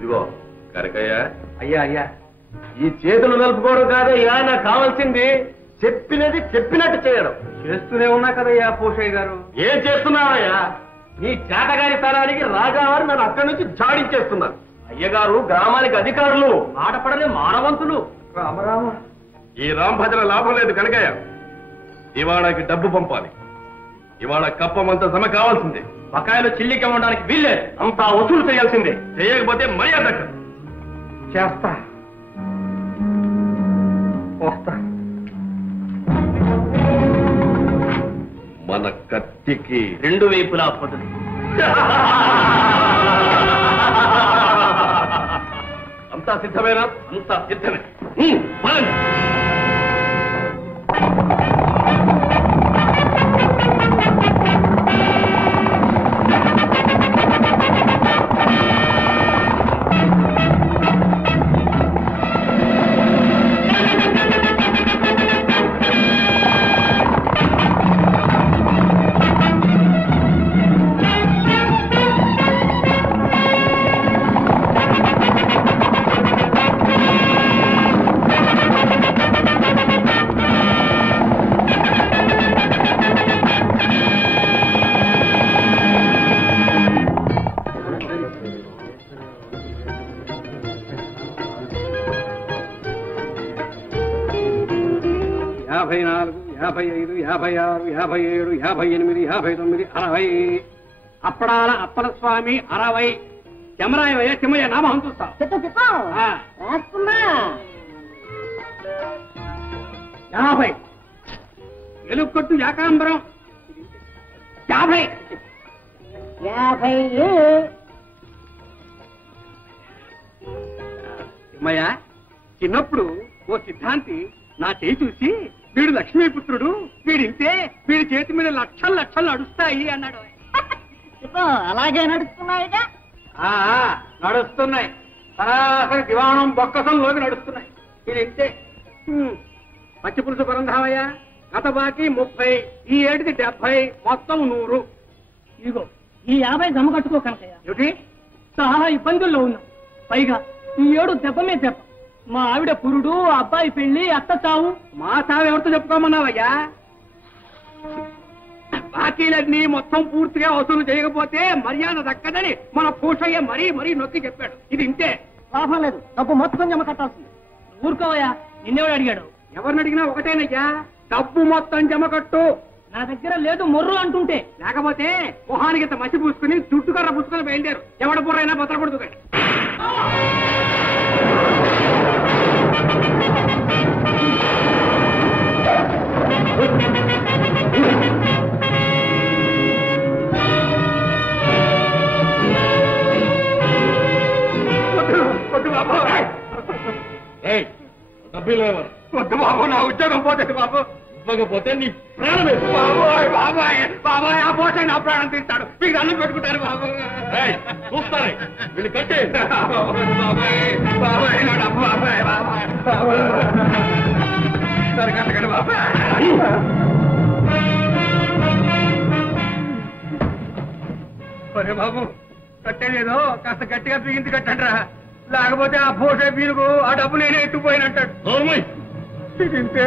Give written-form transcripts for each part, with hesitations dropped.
ఇదిగో కనకయ్య. అయ్యా అయ్యా, ఈ చేతులు నలుపుకోవడం కాదయ్యా నాకు కావాల్సింది, చెప్పినది చెప్పినట్టు చేయడం. చేస్తూనే ఉన్నా కదయ్యా పోషయ్య గారు. ఏం చేస్తున్నావయ్యా? నీ చేతగారి తరానికి రాజావారు నన్ను అక్కడి నుంచి జాడించేస్తున్నారు. అయ్యగారు గ్రామానికి అధికారులు, ఆటపడని మానవంతులు. రామరామ, ఈ రాంభజన లాభం లేదు కనకయ్య. ఇవాళకి డబ్బు పంపాలి. ఇవాళ కప్పమంత జమ కావాల్సిందే. బకాయిలు చిల్లికి ఇవ్వడానికి వీల్లేదు, అంతా వసూలు చేయాల్సిందే. చేయకపోతే మర్యాద చేస్తా, వస్తా. మన కత్తికి రెండు వైపులా పొదులు. అంతా సిద్ధమేనా? అంతా సిద్ధమే. పదండి. అప్పడాల అప్పల స్వామి 60. చెమరాయ చెమయ్య నామం చూస్తా. 50. ఎలుకొట్టు యాకాంబరం 50. చెమయ్య, చిన్నప్పుడు ఓ సిద్ధాంతి నా చేయి చూసి, వీడు లక్ష్మీపుత్రుడు, వీడింతే, వీడి చేతి మీద లక్షలు లక్షలు నడుస్తాయి అన్నాడు. అలాగే నడుస్తున్నాయిగా. నడుస్తున్నాయి. సరాసరి దివాణం బొక్కసంలోకి నడుస్తున్నాయి. వీడింతే. పచ్చి పులుసు పరంధామయ్య, గత బాకీ 30, ఈ ఏటిది 70, మొత్తం 100. ఇదిగో ఈ 50 జమ కట్టుకో కనకయ్య. ఏమిటి? చాలా ఇబ్బందుల్లో ఉన్నాం. పైగా ఈ ఏడు దెబ్బ మీద దెబ్బ. మా ఆవిడ పురుడు, అబ్బాయి పెళ్లి, అత్త చావు. మా చావు ఎవరితో చెప్పుకోమన్నావయ్యా? బాకీలన్నీ మొత్తం పూర్తిగా వసూలు చేయకపోతే మర్యాద దక్కదని మన పూషయ్య మరీ మరీ నొక్కి చెప్పాడు. ఇది ఇంతే. లాభం లేదు, డబ్బు మొత్తం జమ కట్టాల్సింది. ఊరుకోవయ్యా, నిన్నెవడు అడిగాడు? ఎవరిని అడిగినా ఒకటేనయ్యా, డబ్బు మొత్తం జమ కట్టు. నా దగ్గర లేదు మొర్రు అంటుంటే. లేకపోతే మొహానికి మసి పూసుకుని చుట్టుకర్ర పుచ్చుకొని బయలుదేరు. ఎవడ బుర్రైనా బతకూడదు. వద్దు బాబు, నా ఉద్యోగం పోతుంది బాబు. ఇవ్వకపోతే నీ ప్రాణమే. బాబోయ్ బాబాయ్ బాబాయ్, ఆ పోతే నా ప్రాణం తీస్తాడు. మీకు అన్నం పెట్టుకుంటారు బాబు. చూస్తారే వీళ్ళు కట్టే. బాబాయ్ బాబాయ్, నా డబ్బు బాబాయ్ బాబాయ్ బాబాయ్. సరే కట్టకండి బాబాయ్. సరే బాబు, కట్టేలేదో కాస్త గట్టిగా బిగించి కట్టండిరా. లేకపోతే ఆ పోసే వీరుకు ఆ డబ్బు నేనే ఎత్తుకుపోయినంటాడు. తింటే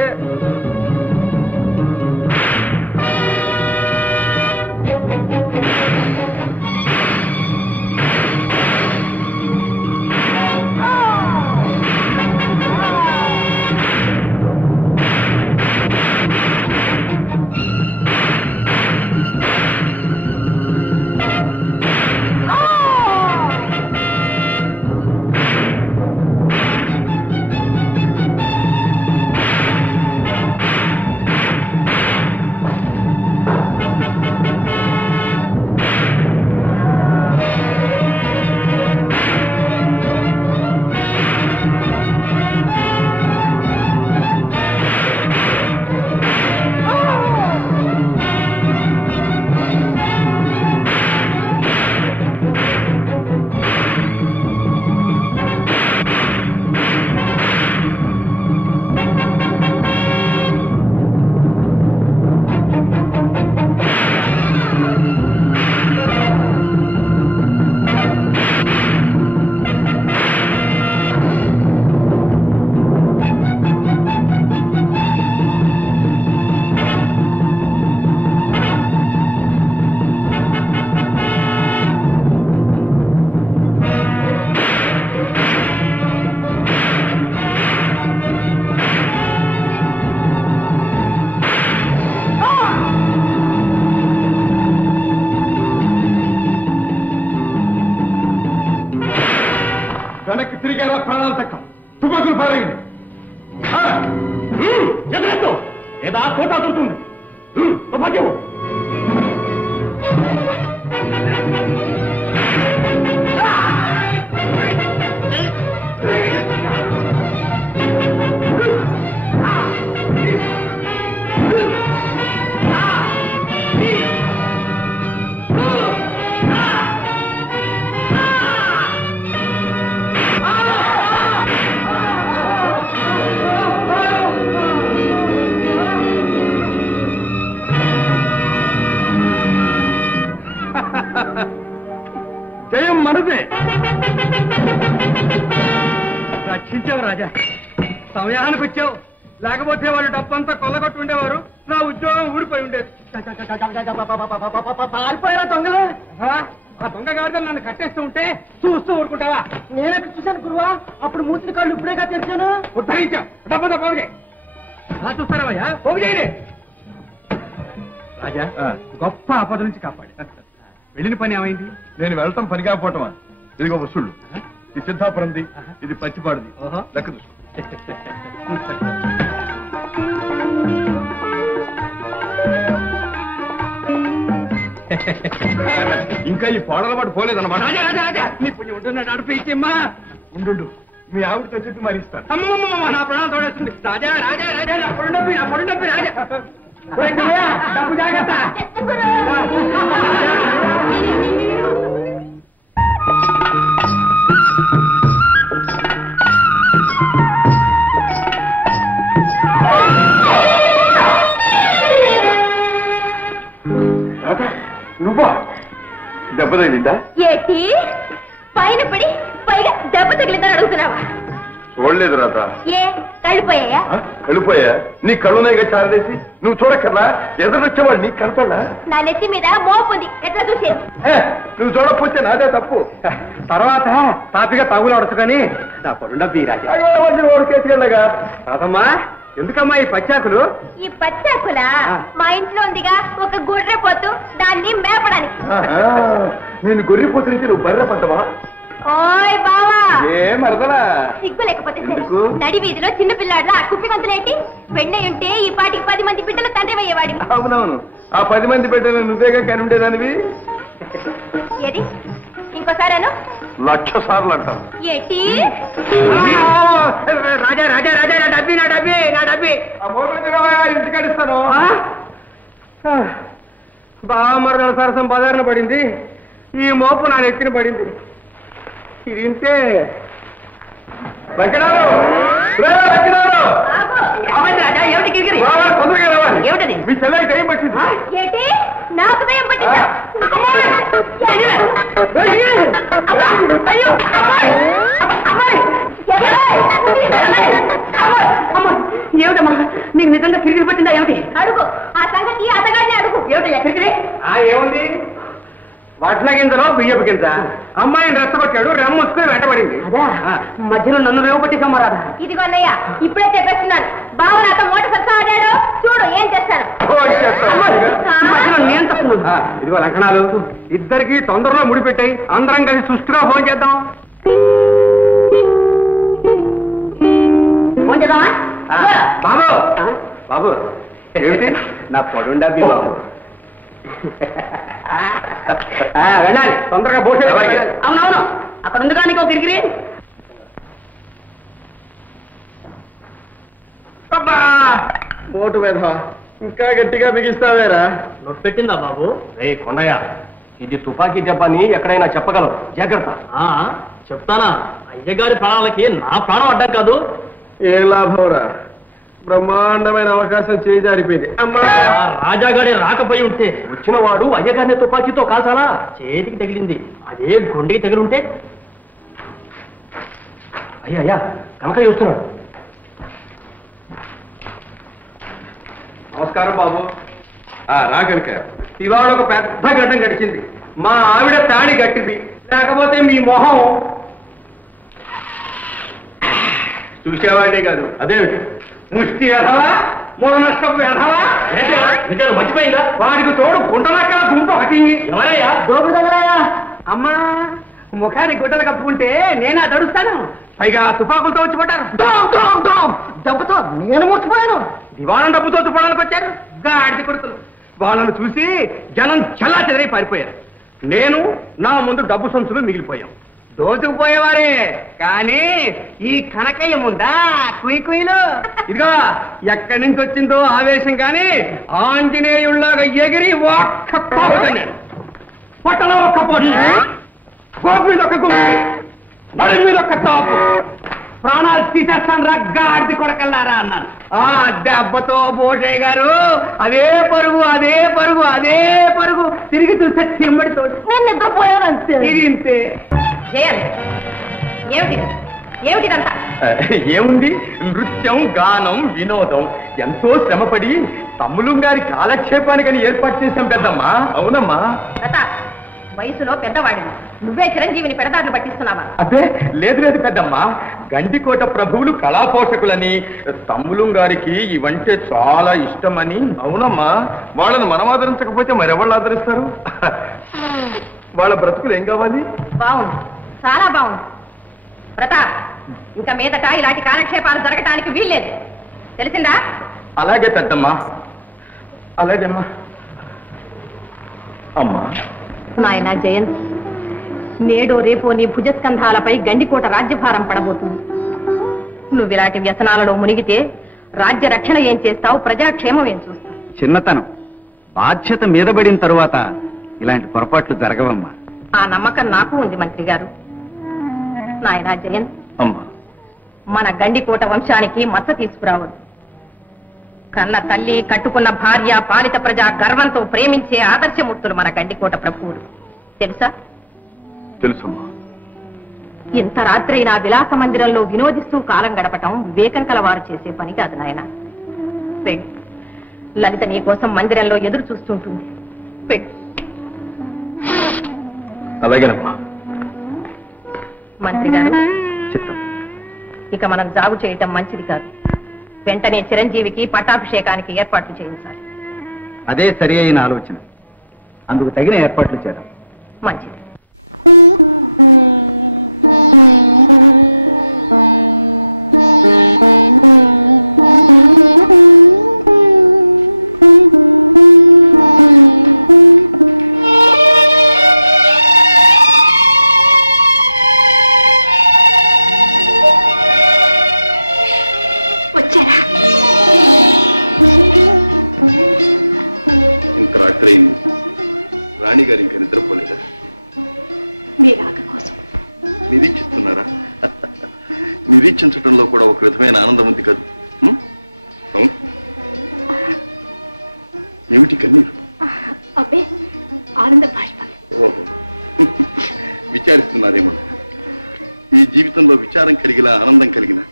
వెనక్కి తిరిగేలా ప్రాణాలు తక్కువ తుపాకులు పారేయండి ఎదురెత్తు ఏదా కోట దొరుకుతుంది తుపాకి జయం మనదే రక్షించావు రాజా సమయానికి వచ్చావు లేకపోతే వాళ్ళు డబ్బంతా కొల్లగొట్టు ఉండేవారు నా ఉద్యోగం ఊడిపోయి ఉండేది పారిపోయారా దొంగలు ఆ దొంగ గారితో నన్ను కట్టేస్తూ ఉంటే చూస్తూ ఊరుకుంటావా నేనెక్కడ చూశాను గురువా అప్పుడు మూసిన కాళ్ళు ఇప్పుడేగా తెరిచాను ఉద్ధరించావు డబ్బంతా పోగే అలా చూస్తారావయ్యా పోగు చేయలే రాజా గొప్ప ఆపద నుంచి కాపాడి వెళ్ళిన పని ఏమైంది నేను వెళ్ళటం పని కాకపోవటమా ఇదిగో వసూళ్ళు ఇది సిద్ధాపురంది ఇది పచ్చిపాడుది లెక్క చూసుకో ఇంకా ఈ పోడల పాటు పోలేదన్నమాట నీ పుణ్యం ఉంటున్నాడు నడిపించమ్మా ఉండు మీ ఆవిడతో చెప్పి మరి ఇస్తాను అమ్మమ్మ నా ప్రాణాలు తోడేస్తుంది రాజా రాజా రాజా నా పొడి డబ్బి రాజా డబ్బు జాగ్రత్త నువ్వా దెబ్బ తగిలిందా ఏటి పైన పడి పైగా దెబ్బ తగిలిందని అడుగుతున్నావా చూడలేదు రాత ఏ కళ్ళిపోయాయా కళ్ళిపోయా నీ కళ్ళునాయిగా చారదేసి నువ్వు చూడక్కర్లా ఎదురొచ్చేవాడు నీకు కనపడలా నా నెత్తి మీద మోపుంది ఎట్లా చూసేది నువ్వు చూడకపోతే నాదే తప్పు తర్వాత తాపిగా తగులు అడుచుకొని నా పొడి డబ్బి రాజా ఓడికేసుకెళ్ళగా రాదమ్మా ఎందుకమ్మా ఈ పచ్చాకులు ఈ పచ్చాకులా మా ఇంట్లో ఉందిగా ఒక గుర్రె పోతు దాన్ని మేపడానికి నేను గొర్రెపోతునికి నువ్వు బర్రె పంటవా ఓయ్ బావా ఏ మరదలా సిగ్గు లేకపోతే సరే నడి వీధిలో చిన్న పిల్లాడ్లా కుప్పి గంతులేంటి పెళ్ళై ఉంటే ఈ పాటికి 10 మంది బిడ్డలు తండ్రి అయ్యేవాడి అవునవును ఆ 10 మంది బిడ్డలు నువ్వేగా కని ఉండేదానివి ఏది ఇంకోసారేను 1,00,000 సార్లు అంటావు ఏటి రాజా రాజా రాజా నా డబ్బి నా డబ్బి నా డబ్బి ఇంటికడిస్తాను బామరదల సరసం బజారున పడింది ఈ మోపు నా నెత్తిన పడింది ఇది ఇంతే ఏమిటది మీ చెల్లెకి టైం పట్టింది ఏటి నాకు దయ్యం పట్టిందా అయ్యో ఏమిటమ్మా నీకు నిజంగా కిరికిరి పట్టిందా ఏమిటి అడుగు ఆ సంగతి అతగాడిని అడుగు ఏమిటి కిరికిరి ఏముంది వడ్ల గింజలో బియ్యపు గింజ అమ్మాయిని రెచ్చగొట్టాడు రమ్ముసుకుని వెంటబడింది మధ్యలో నన్ను రేవపట్టేసమ్మా రాధా ఇదిగో అన్నయ్య ఇప్పుడే చెప్పేస్తున్నాను బావ నాతో మోట సత్తా ఆడాడు చూడు ఏం చేస్తాను నేను తప్పున్నాను ఇదిగో లక్షణాలు ఇద్దరికి తొందరలో ముడిపెట్టాయి అందరం కలిసి సుష్టిగా ఫోన్ చేద్దాం ఫోన్ చేద్దామా బాబు బాబు ఏమిటి నా పొడుండా బాబు వెళ్ళాలి తొందరగా భోజనం అవునవును అక్కడ ఉంది కానీ ఒక కిరికిరి ఓటు మీద ఇంకా గట్టిగా బిగిస్తావేరా నొప్పెట్టిందా బాబు రే కొండయ్య ఇది తుపాకీ దెబ్బని ఎక్కడైనా చెప్పగలవు జాగ్రత్త చెప్తానా అయ్యగారి ప్రాణాలకి నా ప్రాణం అడ్డం కాదు ఏం లాభంరా బ్రహ్మాండమైన అవకాశం చేజారిపోయింది రాజాగారి రాకపోయి ఉంటే వచ్చిన వాడు అయ్యగారిని తుపాకీతో కాల్చాలా చేతికి తగిలింది అదే గుండెకి తగిలింటే అయ్యా కనక చూస్తున్నాడు నమస్కారం బాబు రా కనుక ఇవాళ ఒక పెద్ద గడ్డం గడిచింది మా ఆవిడ తాడి గట్టింది లేకపోతే మీ మొహం చూసేవాడే కాదు అదేమిటి ముష్టి ఎదవా మూల నష్టం ఎదవా మర్చిపోయిందా వాడికి తోడు గుంటలక్కడ గుంట ఒకటి ఎవరయ్యా అమ్మా ముఖానికి గుడ్డలు కప్పుకుంటే నేనా దడుస్తాను, పైగా తుపాకులతో వచ్చి పడ్డారు. దెబ్బతో నేను ముచ్చిపోయాను. దివాణం డబ్బుతో తుపాడానికి వచ్చారు గాడిది కొడుకులు. వాళ్ళను చూసి జనం చల్లా చెదరై పారిపోయారు. నేను నా ముందు డబ్బు సంచులు మిగిలిపోయాం. దోచుకుపోయేవారే కానీ ఈ కనకయ్య ముందా కుయ్యలు. ఇదిగో ఎక్కడి నుంచి వచ్చిందో ఆవేశం కానీ ఆంజనేయుల్లాగా ఎగిరి ఒక్క పోతున్నాడు. పొట్టలో ఒక్క పొడి, గోపు మీద ఒక గుంపు, నడి మీద ఒక తాపు, ప్రాణాలు తీసేస్తాను రగ్గాడిది కొడకల్లారా అన్నాను. ఆ దెబ్బతో భూషయ్య గారు అదే పరుగు అదే పరుగు అదే పరుగు తిరిగి చూస్తే చిమ్మడితోడు. నేను నిద్రపోయాను అంతే. ఇది ఇంతే. ఏముంది, నృత్యం, గానం, వినోదం. ఎంతో శ్రమపడి తమ్ములు గారి కాలక్షేపానికని ఏర్పాటు చేశాం పెద్దమ్మా. అవునమ్మా. వయసులో పెద్దవాడిని నువ్వే చిరంజీవిని పెడదారులు పట్టిస్తున్నావా? అదే లేదు లేదు పెద్దమ్మా, గండికోట ప్రభువులు కళాపోషకులని, తమ్ములు గారికి ఇవంటే చాలా ఇష్టమని. అవునమ్మా, వాళ్ళని మనం ఆదరించకపోతే మరెవాళ్ళు ఆదరిస్తారు? వాళ్ళ బ్రతుకులు ఏం కావాలి? బాగుంది, చాలా బాగుంది. ప్రతాప్, ఇంకా మీదట ఇలాంటి కాలక్షేపాలు జరగటానికి వీల్లేదు, తెలిసిందా? అలాగే పెద్దమ్మా, అలాగేమ్మా. అమ్మా నాయన జయంత్, నేడో రేపో నీ భుజస్కంధాలపై గండికోట రాజ్యభారం పడబోతుంది. నువ్వు ఇలాంటి వ్యసనాలలో మునిగితే రాజ్య రక్షణ ఏం చేస్తావు, ప్రజాక్షేమం ఏం చూస్తావు? చిన్నతనం, బాధ్యత మీదబడిన తరువాత ఇలాంటి పొరపాట్లు జరగవమ్మా. ఆ నమ్మకం నాకు ఉంది మంత్రి గారు. నాయన జయంత్, అమ్మా, మన గండికోట వంశానికి మచ్చ తీసుకురావద్దు. కన్న తల్లి, కట్టుకున్న భార్య, పాలిత ప్రజా గర్వంతో ప్రేమించే ఆదర్శమూర్తులు మన గండికోట ప్రభువులు, తెలుసా? తెలుసమ్మా. ఇంత రాత్రైనా విలాస మందిరంలో వినోదిస్తూ కాలం గడపటం వివేకం కలవారు చేసే పని కాదు నాయన. పెళ్ళి లలిత నీ కోసం మందిరంలో ఎదురు చూస్తుంటుంది. పెళ్ళి. అలాగేనమ్మా. మంత్రి గారు, చిత్తం. ఇక మనం జాగు చేయటం మంచిది కాదు. వెంటనే చిరంజీవికి పట్టాభిషేకానికి ఏర్పాట్లు చేయించాలి. అదే సరి అయిన ఆలోచన. అందుకు తగిన ఏర్పాట్లు చేద్దాం. మంచిది. రాణి గారు ఇంకా నిద్రపోలేదా? మీ రాక కోసం నిరీక్షిస్తున్నారా? నిరీక్షించడంలో కూడా ఒక విధమైన ఆనందం ఉంది కదా. అవును, ఏమిటి కన్నీరు? అబ్బే, ఆనంద బాష్పాలు. ఓహో, విచారిస్తున్నారేమో. ఈ జీవితంలో విచారం కలిగినా ఆనందం కలిగినా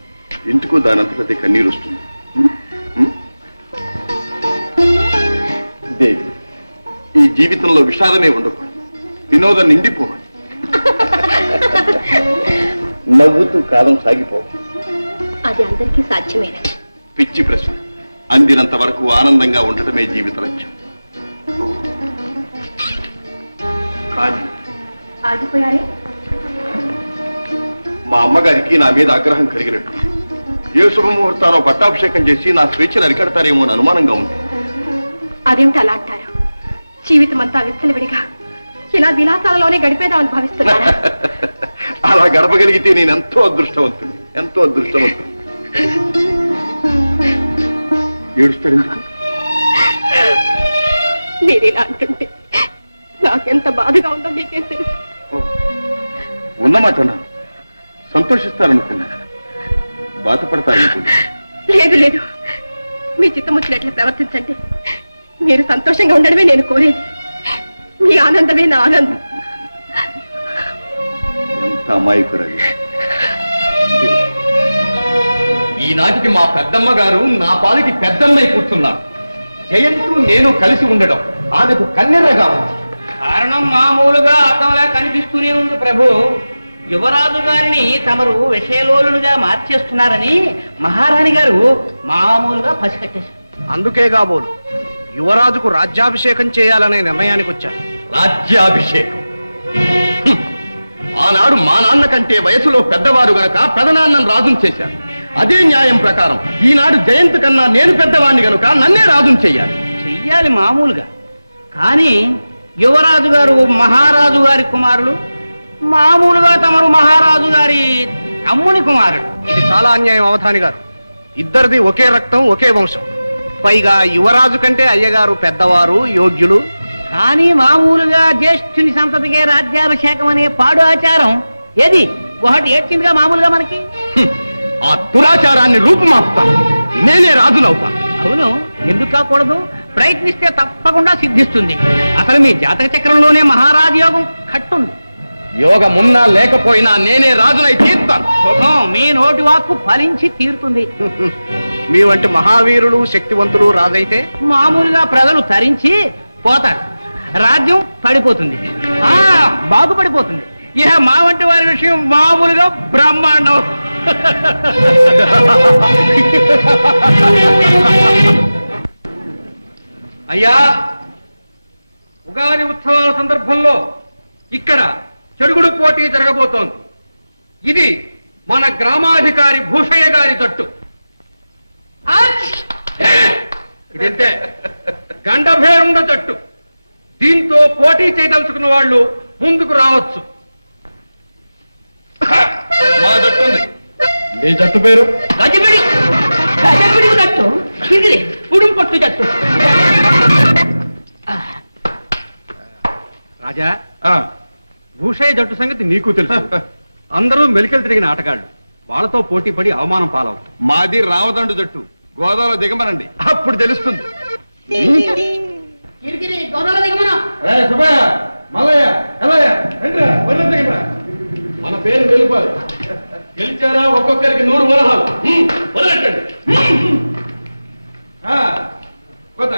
ఎందుకో దానంతటదే కన్నీరు వస్తుంది. దేవి, ఈ జీవితంలో విషాదమే ఉండకూడదు, వినోదం నిండిపోవాలి. నవ్వుతూ కాలం సాగిపోవాలి. అది అందరికీ సాధ్యమేనా? పిచ్చి ప్రశ్న. అందినంత వరకు ఆనందంగా ఉండటమే జీవిత లక్ష్యం. కానీ ఆగిపోయారే? మా అమ్మగారికి నా మీద ఆగ్రహం కలిగినట్టు. ఏ శుభముహూర్తానో పట్టాభిషేకం చేసి నా స్వేచ్ఛను అరికడతారేమో అని అనుమానంగా ఉంది. అదేమిటి అలా అంటారు? జీవితం అంతా విచ్చలవిడిగా ఇలా విలాసాలలోనే గడిపేదామని భావిస్తున్నారు. అలా గడపగలిగితే నేను ఎంతో అదృష్టవంతుడు, ఎంతో అదృష్టవంతుడు. ఏడుస్తాడు ఎందుకు? మీరేలా అంటుంటే నాకెంత బాధగా ఉందో మీకే తెలుసు. ఉన్నమాట సంతోషిస్తారనుకున్నా, బాధపడతారనుకున్నా. లేదు లేదు, మీ చిత్తముచ్చినట్లు ప్రవర్తించండి. మీరు సంతోషంగా ఉండడమే నేను కోరేది. మీ ఆనందమే నా ఆనందం. ఎంత అమాయకురాలు. ఈనాటికి మా పెద్దమ్మ గారు నా పాలికి పెద్దమ్మై కూర్చున్నారు. జయంతు నేను కలిసి ఉండడం ఆమెకు కన్నెరగా ఉంది. కారణం మామూలుగా అర్థంలా కనిపిస్తూనే ఉంది ప్రభు. యువరాజు గారిని తమరు విషయలోలుగా మార్చేస్తున్నారని మహారాణి గారు మామూలుగా పసికట్టేశారు. అందుకే కాబోలు యువరాజుకు రాజ్యాభిషేకం చేయాలనే నిర్ణయానికి వచ్చారు. రాజ్యాభిషేకం? ఆనాడు మా నాన్న కంటే వయసులో పెద్దవారు గనక పెదనాన్నను రాజును చేశారు. అదే న్యాయం ప్రకారం ఈనాడు జయంత్ కన్నా నేను పెద్దవాణ్ణి గనుక నన్నే రాజును చెయ్యాలి. చెయ్యాలి మామూలుగా. కానీ యువరాజు గారు మహారాజు గారి కుమారులు, మామూలుగా తమరు మహారాజు గారి తమ్ముని కుమారుడు. ఇది చాలా అన్యాయం అవధాని గారు. ఇద్దరిది ఒకే రక్తం, ఒకే వంశం. పైగా యువరాజు కంటే అయ్యగారు పెద్దవారు, యోగ్యులు. కానీ మామూలుగా జ్యేష్ఠుని సంతతికే రాజ్యాభిషేకం అనే పాడు ఆచారం ఏది ఒకటి ఏడ్చిందిగా మామూలుగా మనకి. ఆ దురాచారాన్ని రూపుమాపుతాను. నేనే రాజునవుతాను. అవును, ఎందుకు కాకూడదు? ప్రయత్నిస్తే తప్పకుండా సిద్ధిస్తుంది. అసలు మీ జాతక చక్రంలోనే మహారాజు యోగం కట్టుంది. యోగమున్నా లేకపోయినా నేనే రాజునై తీర్తాను. శుభం, మీ నోటి వాక్కు ఫలించి తీరుతుంది. మీ వంటి మహావీరులు, శక్తివంతులు రాజైతే మామూలుగా ప్రజలు తరించి పోతారు, రాజ్యం పడిపోతుంది, బాగుపడిపోతుంది. ఇక మా వంటి వారి విషయం మామూలుగా బ్రహ్మాండం. అయ్యా, ఉగాది ఉత్సవాల సందర్భంలో ఇక్కడ చెడుగుడు పోటీ జరగబోతోంది. ఇది మన గ్రామాధికారి భూషయ్య గారి తట్టు. ఇదంతే గండభేరుండ తట్టు. దీంతో పోటీ చేయదలుచుకున్న వాళ్ళు ముందుకు రావచ్చు. మా జట్టు ఉంది. మీ జట్టు పేరు? గజబిడి తట్టు, ఇది ఉడుం పట్టు జట్టు. రాజా, భూషయ్య జట్టు సంగతి నీకు తెలుసు. అందరూ మెలికలు తిరిగిన ఆటగాళ్ళు. వాళ్ళతో పోటీ పడి అవమానం పాలవుతారు. మాది రామదండు జట్టు. గోదావరిలో దిగమనండి, అప్పుడు తెలుస్తుంది. మన పేరు గెలుపాలి. గెలిచారా ఒక్కొక్కరికి 100 వరహాలు. వదలెట్టండి. కొత్త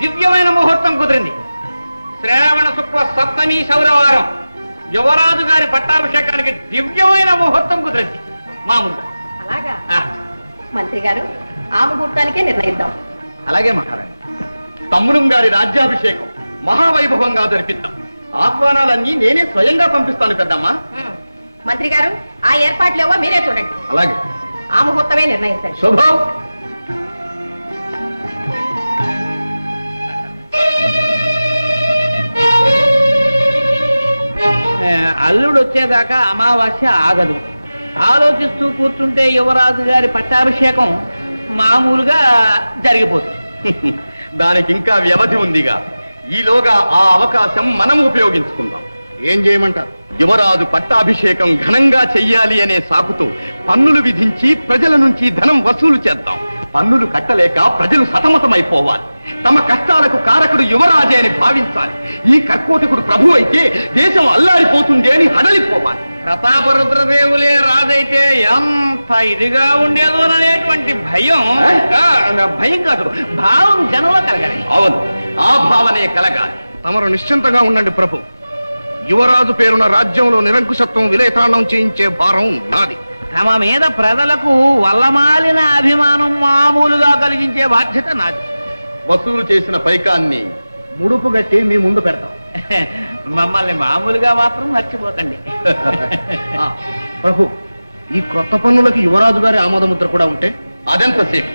దివ్యమైన ముహూర్తం కుదిరింది. శ్రావణ శుక్ల సప్తమి శౌరవారం యువరాజు గారి పట్టాభిషేకానికి దివ్యమైన ముహూర్తం కుదిరింది. మామూలుగా అలాగా మంత్రి గారు ఆ ముహూర్తానికే నిర్ణయిద్దాం. అలాగే మహారాణి. తమ్ముడు గారి రాజ్యాభిషేకం మహావైభవంగా జరిపిద్దాం. ఆహ్వానాలన్నీ నేనే స్వయంగా పంపిస్తాను పెద్దమ్మా. మంత్రి గారు ఆ ఏర్పాట్లేవో మీరే చూడండి. అలాగే. ఆ ముహూర్తమే నిర్ణయించండి. శుభం. అల్లుడు వచ్చేదాకా అమావాస్య ఆగదు. ఆలోచిస్తూ కూర్చుంటే యువరాజు గారి పట్టాభిషేకం మామూలుగా జరిగిపోతుంది. దానికి ఇంకా వ్యవధి ఉందిగా. ఈలోగా ఆ అవకాశం మనం ఉపయోగించుకుందాం. ఏం చేయమంటారు? యువరాజు పట్టాభిషేకం ఘనంగా చెయ్యాలి అనే సాకుతో పన్నులు విధించి ప్రజల నుంచి ధనం వసూలు చేద్దాం. పన్నులు కట్టలేక ప్రజలు సతమతమైపోవాలి. తమ కష్టాలకు కారకుడు యువరాజే అని భావించాలి. ఈ కర్కోటకుడు ప్రభు అయితే దేశం అల్లాడిపోతుంది అని హడలిపోవాలి. ప్రతాపరుద్రదేవులే రాజైతే ఎంత ఇదిగా ఉండేదోననేటువంటి భయం భయం కాదు, భావం జనంలో కలగాలి. అవును, ఆ భావనే కలగాలి. తమరు నిశ్చింతగా ఉండండి ప్రభు. యువరాజు పేరున రాజ్యంలో నిరంకుశత్వం విలేతాండం చేయించే భారం నాది. తమ మీద ప్రజలకు వల్లమాలిన అభిమానం మామూలుగా కలిగించే బాధ్యత నాది. వసూలు చేసిన పైకాన్ని ముడుపు గట్టి మీ ముందు పెడతాం. మమ్మల్ని మామూలుగా మాత్రం మర్చిపోకండి. ప్రభు, ఈ క్రొత్త పన్నులకి యువరాజు గారి ఆమోదముద్ర కూడా ఉంటే అదెంతసేపు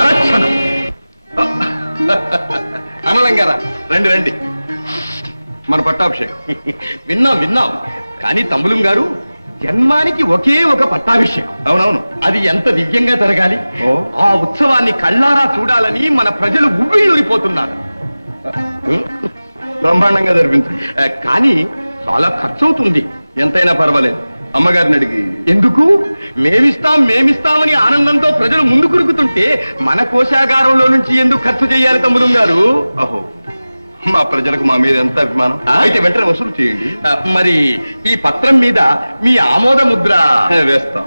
అరక్షణం. అనలంగారా, రండి రండి. మన పట్టాభిషేకం విన్నాం. కానీ తమ్ములం గారు, జన్మానికి ఒకే ఒక పట్టాభిషేకం. అవునవును, అది ఎంత దివ్యంగా జరగాలి. ఆ ఉత్సవాన్ని కళ్ళారా చూడాలని మన ప్రజలు ఉవ్విళ్ళూరిపోతున్నారు. బ్రహ్మాండంగా జరిపించు. కానీ చాలా ఖర్చు అవుతుంది. ఎంతైనా పర్వాలేదు. అమ్మగారిని అడిగి ఎందుకు? మేమిస్తామని ఆనందంతో ప్రజలు ముందు కురుకుతుంటే మన కోశాగారంలో నుంచి ఎందుకు ఖర్చు చేయాలి తమ్ముడు గారు? అహో, మా ప్రజలకు మా మీద ఎంత అభిమానం. అయితే వెంటనే వసూలు చేయండి. మరి ఈ పత్రం మీద మీ ఆమోద ముద్ర వేస్తాం.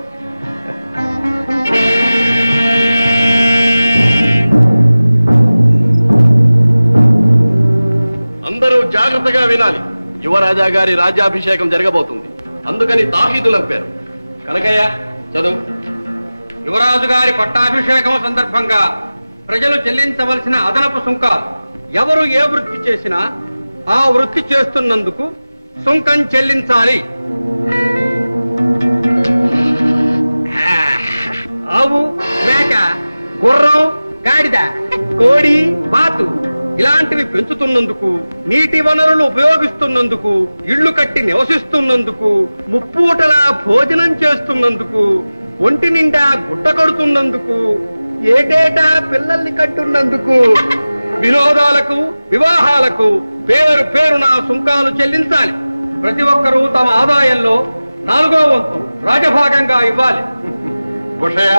అందరూ జాగ్రత్తగా వినాలి. యువరాజా గారి రాజ్యాభిషేకం జరగబోతుంది. అందుకని తాహీదులు అంపారు. కనకయ్య చదువు. యువరాజు గారి పట్టాభిషేకం సందర్భంగా ప్రజలు చెల్లించవలసిన అదనపు సుంకాలు. ఎవరు ఏ వృత్తి చేసినా ఆ వృత్తి చేస్తున్నందుకు సుంకం చెల్లించాలి. ఆవు, మేక, గుర్రం, గాడిద, కోడి, బాతు ఇలాంటివి పెంచుతున్నందుకు, నీటి వనరులు ఉపయోగిస్తున్నందుకు, ఇళ్లు కట్టి నివసిస్తున్నందుకు, ముప్పూటల భోజనం చేస్తున్నందుకు, ఒంటి నిండా గుట్ట కడుతున్నందుకు, ఏటేటా పిల్లల్ని కట్టున్నందుకు, వినోదాలకు, వివాహాలకు పేరు పేరున సుంకాలు చెల్లించాలి. ప్రతి ఒక్కరూ తమ ఆదాయంలో 4వ వంతు రాజభాగంగా ఇవ్వాలి. బుషయ్య,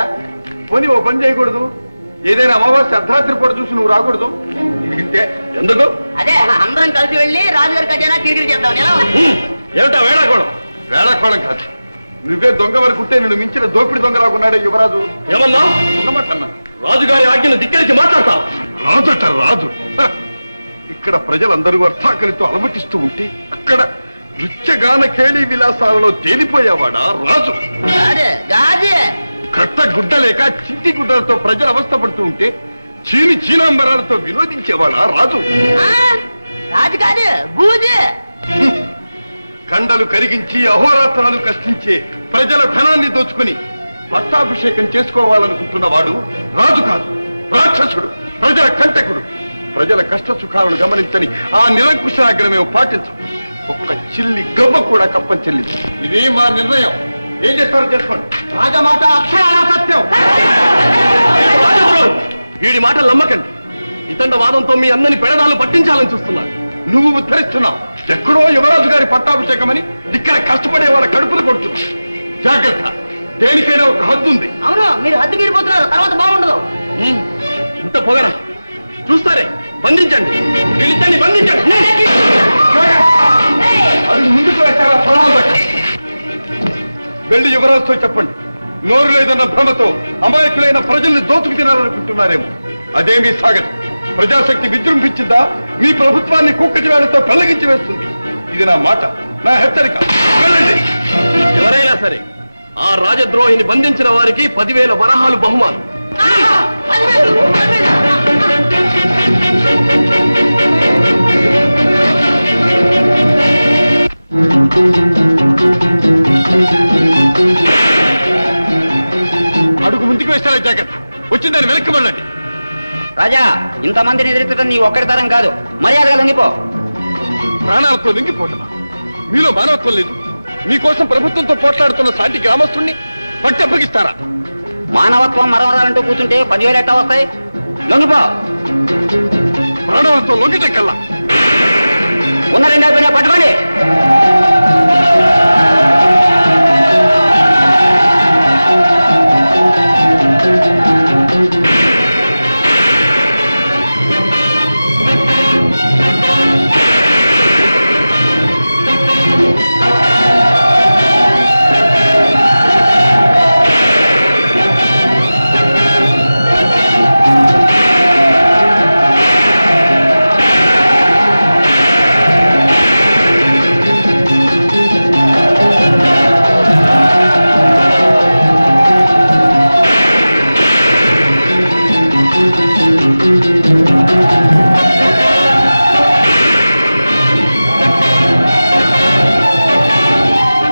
పోనీ ఓ పని చేయకూడదు? ఏదైనా అమావాస్య అర్ధరాత్రి పూట చూసి నువ్వు రాకూడదు? ఇంతే. ఎందుకు? అదే అందరం కలిసి వెళ్ళి రాజుగారి ఖజానా తిరిగి చేద్దాం. ఏమిటా వేళాకోళం? వేళాకోళం కాదు. నువ్వే దొంగ వరకుంటే నిన్ను మించిన దోపిడి దొంగ రాకున్నాడే యువరాజు. ఏమన్నా ఉన్నమాటన్నా? రాజుగారి ఆజ్ఞను ధిక్కరించి మాట్లాడతావు. రాజుట రాజు. ఇక్కడ ప్రజలందరూ అర్థాకలితో అలమటిస్తూ ఉంటే అక్కడ నృత్యగాన కేళీ విలాసాలలో తేలిపోయేవాడా రాజు? కట్ట గుడ్డలేక చింటి గుడ్డలతో ప్రజలు అవస్థపడుతూ ఉంటే చీనాంబరాలతో వినోదించేవాడా రాజు? కండలు కరిగించి అహోరాత్రాలు కష్టించే ప్రజల ధనాన్ని దోచుకుని పట్టాభిషేకం చేసుకోవాలనుకుంటున్నవాడు రాజు కాదు, రాక్షసుడు, ప్రజల కంటకుడు. ప్రజల కష్ట సుఖాలను గమనించని ఆ నిరంకుశాగ్రమేమో పాటించు. ఒక్క చిల్లి గవ్వ కూడా కప్పని చెల్లింది. ఇది మా నిర్ణయం. ఏం చేస్తారో చేసుకోండి. రాజమాట అక్షరాల సత్యం. వీడి మాటలు నమ్మకండి. ఇతండ వాదంతో మీ అన్నని పెడదాలు పట్టించాలని చూస్తున్నాడు. నువ్వు ఉద్ధరిస్తున్నావు. ఎక్కడో యువరాజు గారి పట్టాభిషేకమని ఇక్కడ కష్టపడే వాళ్ళ కడుపులు కొడుతున్నావు. జాగ్రత్త, దేనికైనా ఒక హద్దు ఉంది. అవును, మీరు హద్దు మీరిపోతున్నారు, తర్వాత బాగుండదు. ఇంత పొగరా చూస్తారే, బంధించండి, వీళ్ళిద్దరిని బంధించండి. అది ముందుకు వేశారా పొలాలు బట్టి. వెళ్ళి యువరాజుతో చెప్పండి, నోరు లేదన్న భ్రమతో అమాయకులైన ప్రజల్ని దోచుకు తినాలనుకుంటున్నారేమో. అదేమీ సాగదు. ప్రజాశక్తి విజృంభించిందా మీ ప్రభుత్వాన్ని కుక్కటి వేళతో పెళ్లగించి వేస్తుంది. ఇది నా మాట, నా హెచ్చరిక. వెళ్ళండి. ఎవరైనా సరే ఆ రాజద్రోహిని బంధించిన వారికి 10,000 వరహాలు బహుమానం. అడుగు ముందుకు వేస్తారా? జాగ్రత్త, వచ్చిందని వెనక్కి వెళ్ళండి. రాజా, ఇంతమందిని ఎదుర్కొంటే నీ ఒక్కడి తరం కాదు, మర్యాదగా లొంగిపో. ప్రాణాలతో లొంగిపోతున్నా. మీలో మానవత్వం లేదు. మీకోసం ప్రభుత్వంతో పోట్లాడుతున్న సాటి గ్రామస్తుణ్ణి పట్టి అప్పగిస్తారా? మానవత్వం మరవరాలంటూ కూర్చుంటే 10,000 ఎట్టా వస్తాయి? లొంగిపో. ప్రాణాలతో లొంగితే కల్లా ఉన్న 2 పట్టుకోండి.